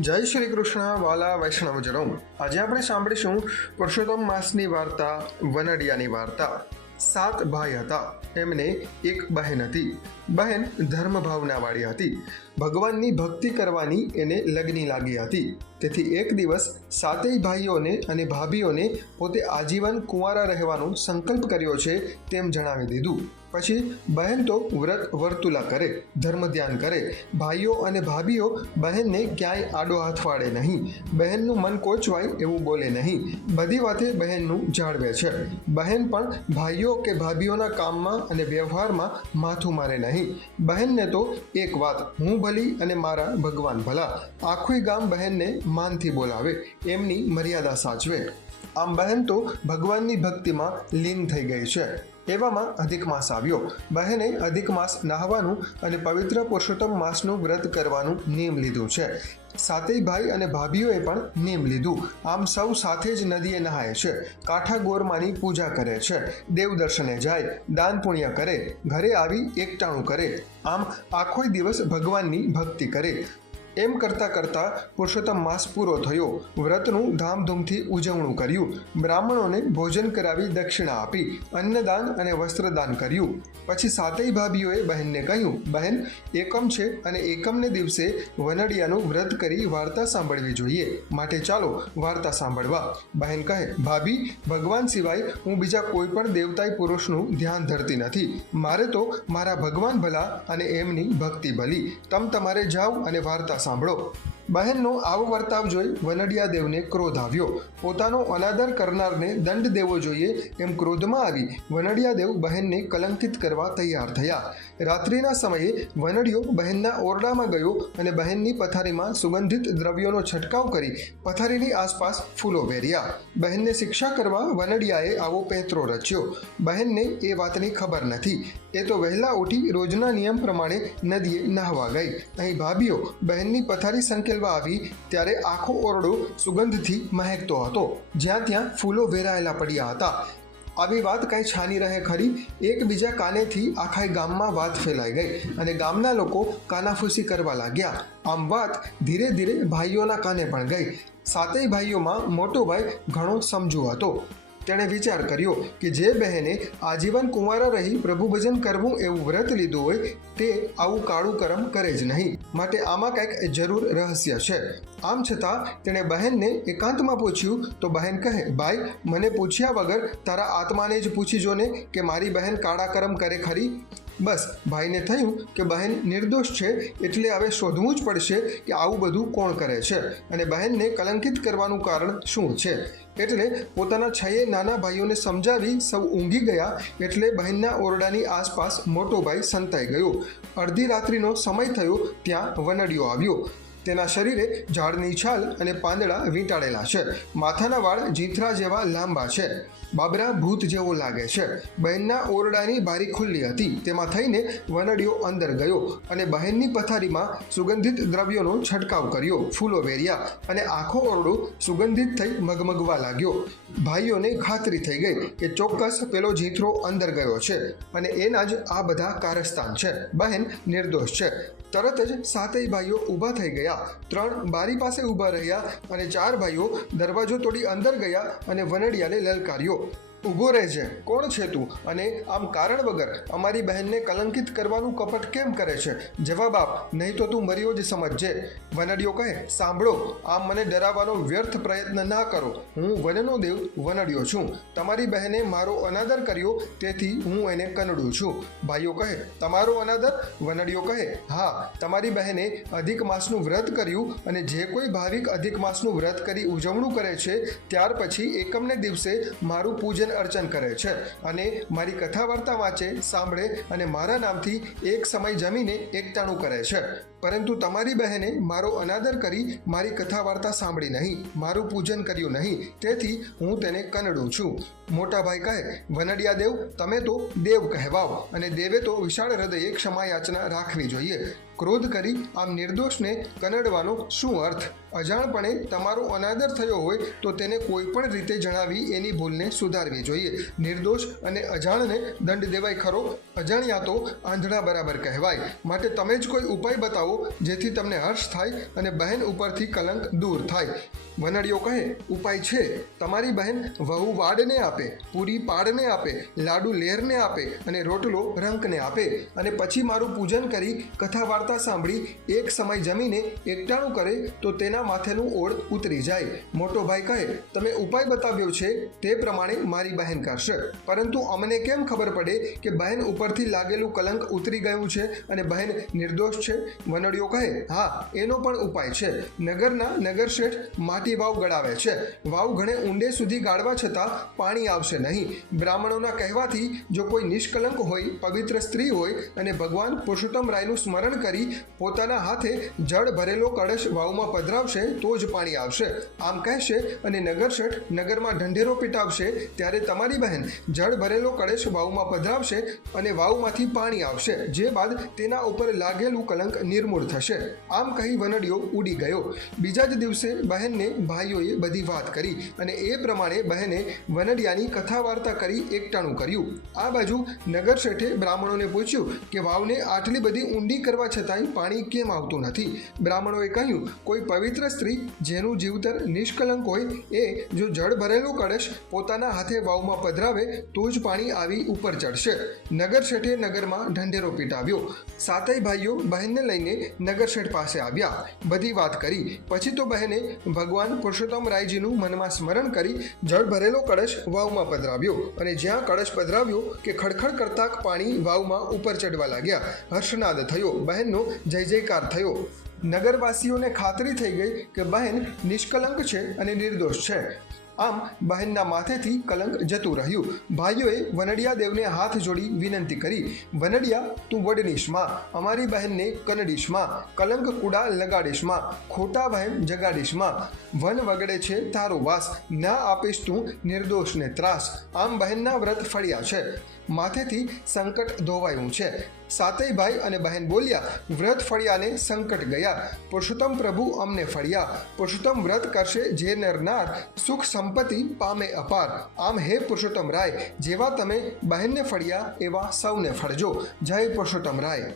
જય શ્રી કૃષ્ણ વાલા વૈષ્ણવજનો। આજે આપણે સાંભળીશું પુરુષોત્તમ માસની વાર્તા વનડિયાની વાર્તા। 7 ભાઈ હતા, એમને એક બહેન હતી। બહેન ધર્મ ભાવનાવાળી હતી। ભગવાનની ભક્તિ કરવાની એને લગની લાગી હતી। તેથી એક દિવસ 7 ભાઈઓને અને ભાભીઓને પોતે આજીવન કુંવારા રહેવાનો સંકલ્પ કર્યો છે તેમ જણાવી દીધું। પછી બહેન તો વ્રત વર્તુલા કરે, ધર્મ ધ્યાન કરે। ભાઈઓ અને ભાભીઓ બહેનને ક્યાંય આડો હાથ વાળે નહીં, બહેનનું મન કોચવાય એવું બોલે નહીં, બધી વાતે બહેનનું જાળવે છે। બહેન પણ ભાઈઓ કે ભાભીઓના કામમાં અને વ્યવહારમાં માથું મારે નહીં। બહેનને તો એક વાત, હું ભલી અને મારા ભગવાન ભલા। આખું ગામ બહેનને માનથી બોલાવે, એમની મર્યાદા સાચવે। આમ બહેન તો ભગવાનની ભક્તિમાં લીન થઈ ગઈ છે। એવામાં અધિક માસ આવ્યો। બહેને અધિક માસ નહાવાનું અને પવિત્ર પુરુષોત્તમ માસનું વ્રત કરવાનું નિયમ લીધું છે। 7 ભાઈ અને ભાભીઓએ પણ નિયમ લીધું। આમ સૌ સાથે જ નદીએ નહાય છે, કાંઠા ગોરમાની પૂજા કરે છે, દેવ દર્શને જાય, દાન પુણ્ય કરે, ઘરે આવી એકટાણું કરે। આમ આખો દિવસ ભગવાનની ભક્તિ કરે। એમ કરતાં કરતાં પુરુષોત્તમ માસ પૂરો થયો। વ્રતનું ધામધૂમથી ઉજવણું કર્યું। બ્રાહ્મણોને ભોજન કરાવી દક્ષિણા આપી, અન્નદાન અને વસ્ત્રદાન કર્યું। પછી 7 ભાભીઓએ બહેનને કહ્યું, બહેન એકમ છે અને એકમને દિવસે વનડિયાનું વ્રત કરી વાર્તા સાંભળવી જોઈએ, માટે ચાલો વાર્તા સાંભળવા। બહેન કહે, ભાભી ભગવાન સિવાય હું બીજા કોઈ પણ દેવતાય પુરુષનું ધ્યાન ધરતી નથી। મારે તો મારા ભગવાન ભલા અને એમની ભક્તિ ભલી। તમારે જાઓ અને વાર્તા સાંભળો। બહેનનો આવો વર્તાવ જોઈ વનડિયા દેવને ક્રોધ આવ્યો। પોતાનો અનાદર કરનારને દંડ દેવો જોઈએ એમ ક્રોધમાં આવી વનડિયા દેવ બહેનને કલંકિત કરવા તૈયાર થયા। રાત્રિના સમયે વનડિયો બહેનના ઓરડામાં ગયો અને બહેનની પથારીમાં સુગંધિત દ્રવ્યોનો છંટકાવ કરી પથારીની આસપાસ ફૂલો વેર્યા। બહેનને શિક્ષા કરવા વનડિયાએ આવો પેંતરો રચ્યો। બહેનને એ વાતની ખબર નથી। એ તો વહેલા ઉઠી રોજના નિયમ પ્રમાણે નદીએ નહાવા ગઈ। અહીં ભાભીઓ બહેનની પથારી સંકેલવા આવી ત્યારે આખો ઓરડો સુગંધથી મહેકતો હતો, જ્યાં ત્યાં ફૂલો વેરાયેલા પડ્યા હતા। આવી વાત કાંઈ છાની રહે ખરી? એકબીજા કાનેથી આખા ગામમાં વાત ફેલાઈ ગઈ અને ગામના લોકો કાનાફૂસી કરવા લાગ્યા। આમ વાત ધીરે ધીરે ભાઈઓના કાને પણ ગઈ। 7 ભાઈઓમાં મોટો ભાઈ ઘણો સમજુ હતો। તેણે વિચાર કર્યો કે જે બહેને આજીવન કુંવારા રહી પ્રભુ ભજન કરવું એવું વ્રત લીધું હોય તે આવું કાળું કરમ કરે જ નહીં, માટે આમાં કંઈક જરૂર રહસ્ય છે। આમ છતાં તેણે બહેનને એકાંતમાં પૂછ્યું તો બહેન કહે, ભાઈ મને પૂછ્યા વગર તારા આત્માને જ પૂછી જોને કે મારી બહેન કાળા કરમ કરે ખરી? બસ ભાઈને થયું કે બહેન નિર્દોષ છે, એટલે હવે શોધવું જ પડશે કે આવું બધું કોણ કરે છે અને બહેનને કલંકિત કરવાનું કારણ શું છે। એટલે પોતાના 6 નાના ભાઈઓને સમજાવી સૌ ઊંઘી ગયા। એટલે બહેનના ઓરડાની આસપાસ મોટો ભાઈ સંતાઈ ગયો। અડધી રાત્રિનો સમય થયો ત્યાં વનડિયો આવ્યો। તેના શરીરે ઝાડની છાલ અને પાંદડા વીંટાળેલા છે, માથાના વાળ જીથરા જેવા લાંબા છે, બાબરા ભૂત જેવો લાગે છે। બહેનના ઓરડાની બારી ખુલ્લી હતી, તેમાં થઈને વનડિયો અંદર ગયો અને બહેનની પથારીમાં સુગંધિત દ્રવ્યોનો છંટકાવ કર્યો, ફૂલો વેર્યા અને આખો ઓરડો સુગંધિત થઈ મગમગવા લાગ્યો। ભાઈઓને ખાતરી થઈ ગઈ કે ચોક્કસ પેલો જીથરો અંદર ગયો છે અને એના જ આ બધા કારસ્તાન છે। બહેન નિર્દોષ છે। તરત જ 7 ભાઈઓ ઊભા થઈ ગયા। 3 બારી પાસે ઊભા રહ્યા અને 4 ભાઈઓ દરવાજો તોડી અંદર ગયા અને વનડિયાને લલકાર્યો, ઊભો રહેજે, કોણ છે તું અને આમ કારણ વગર અમારી બહેનને કલંકિત કરવાનું કપટ કેમ કરે છે? જવાબ આપ, નહીં તો તું મર્યો જ સમજજે। વનડિયો કહે, સાંભળો, આમ મને ડરાવવાનો વ્યર્થ પ્રયત્ન ના કરો। હું વનનો દેવ વનડિયો છું। તમારી બહેને મારો અનાદર કર્યો તેથી હું એને કનડું છું। ભાઈઓ કહે, તમારો અનાદર? વનડિયો કહે, હા, તમારી બહેને અધિક માસનું વ્રત કર્યું અને જે કોઈ ભાવિક અધિક માસનું વ્રત કરી ઉજવણું કરે છે ત્યાર પછી એકમને દિવસે મારું પૂજન અર્ચન કરે છે અને મારી કથા વાર્તા વાંચે, સાંભળે અને મારા નામથી એક સમય જમીને એકટાણું કરે છે। પરંતુ તમારી બહેને મારો અનાદર કરી મારી કથા વાર્તા સાંભળી નહીં, મારું પૂજન કર્યું નહીં, તેથી હું તેને કનડું છું। મોટા ભાઈ કહે, વનડિયા દેવ તમે તો દેવ કહેવાઓ અને દેવે તો વિશાળ હૃદયે ક્ષમા યાચના રાખવી જોઈએ। ક્રોધ કરી આમ નિર્દોષને કનડવાનો શું અર્થ? અજાણપણે તમારો અનાદર થયો હોય તો તેને કોઈ પણ રીતે જણાવી એની ભૂલને સુધારવી જોઈએ। નિર્દોષ અને અજાણને દંડ દેવાય ખરો? અજાણ્યા તો આંધળા બરાબર કહેવાય। માટે તમે જ કોઈ ઉપાય બતાવો લાવો જેથી તમને હર્ષ થાય અને બહેન ઉપરથી કલંક દૂર થાય. વનડીઓ કહે, ઉપાય છે. તમારી બહેન વહુ વાડને આપે, પૂરી પાડને આપે, લાડુ લેરને આપે અને રોટલો રંકને આપે અને પછી મારું પૂજન કરી કથા વાર્તા સાંભળી એક સમય જમીને એકટાણું કરે તો તેના માથેનું ઓળ ઉતરી જાય. મોટો ભાઈ કહે, તમે ઉપાય બતાવ્યો છે તે પ્રમાણે મારી બહેન કરશે, પરંતુ અમને કેમ ખબર પડે કે બહેન ઉપરથી લાગેલું કલંક ઉતરી ગયું છે અને બહેન નિર્દોષ છે? વનડીઓ કહે, હા, એનો પણ ઉપાય છે. નગરના નગરશેઠ માટી વાવ ગળાવે છે. વાવ ઘણે ઊંડે સુધી ગાળવા છતાં પાણી આવશે નહીં. બ્રાહ્મણોના કહેવાથી જો કોઈ નિષ્કલંક હોય, પવિત્ર સ્ત્રી હોય અને ભગવાન પુરુષોત્તમ રાયનું સ્મરણ કરી પોતાના હાથે જળ ભરેલો કળશ વાવમાં પધરાવશે તો જ પાણી આવશે. આમ કહેશે અને નગરશેઠ નગરમાં ઢંઢેરો પીટાવશે ત્યારે તમારી બહેન જળ ભરેલો કળશ વાવમાં પધરાવશે અને વાવમાંથી પાણી આવશે, જે બાદ તેના ઉપર લાગેલું કલંક નિર્મૂળ થશે. આમ કહી વનડીઓ ઉડી ગયો. બીજા જ દિવસે બહેનને ભાઈઓએ બધી વાત કરી અને એ પ્રમાણે બહેને વનડિયાની કથા વાર્તા કરી એકટાણું કર્યું. આ બાજુ નગર શેઠે બ્રાહ્મણોને પૂછ્યું કે વાવને આટલી બધી ઊંડી કરવા છતાંય પાણી કેમ આવતું નથી? બ્રાહ્મણોએ કહ્યું, કોઈ પવિત્ર સ્ત્રી જેનું જીવતર નિષ્કલંક હોય એ જો જળ ભરેલો કળશ પોતાના હાથે વાવમાં પધરાવે તો જ પાણી આવી ઉપર ચડશે. નગર શેઠે નગરમાં ઢંઢેરો પીટાવ્યો. સાતેય ભાઈઓ બહેનને લઈને નગર શેઠ પાસે આવ્યા, બધી વાત કરી. પછી તો બહેને ભગવાન પુરુષોત્તમ રાયજીનું મનમાં સ્મરણ કરી જળ ભરેલો કળશ વાવમાં પધરાવ્યો અને જ્યાં કળશ પધરાવ્યો કે ખડખડ કરતા પાણી વાવમાં ઉપર ચડવા લાગ્યા. હર્ષનાદ થયો, બહેનનો જય જયકાર થયો. નગરવાસીઓને ખાતરી થઈ ગઈ કે બહેન નિષ્કલંક છે અને નિર્દોષ છે. આમ બહેનના માથેથી કલંક જતું રહ્યું. ભાઈઓએ વનડિયા દેવને હાથ જોડી વિનંતી કરી, વનડિયા, તું વડનીશમાં, અમારી બહેનને કનડીશમાં, કલંક કુડા લગાડીશમાં, ખોટા વહેમ જગાડીશમાં. વન વગડે છે તારો વાસ, ના આપીશ તું નિર્દોષને ત્રાસ. આમ બહેનના વ્રત ફળ્યા છે, માથેથી સંકટ ધોવાયું છે. સાતેય ભાઈ અને બહેન બોલ્યા, વ્રત ફળ્યાને સંકટ ગયા. પુરુષોત્તમ પ્રભુ અમને ફળ્યા. પુરુષોત્તમ વ્રત કરશે જે નરનાર, સુખ સંપત્તિ પામે અપાર. આમ હે પુરુષોત્તમ રાય, જેવા તમે બહેનને ફળ્યા એવા સૌને ફળજો. જય પુરુષોત્તમ રાય.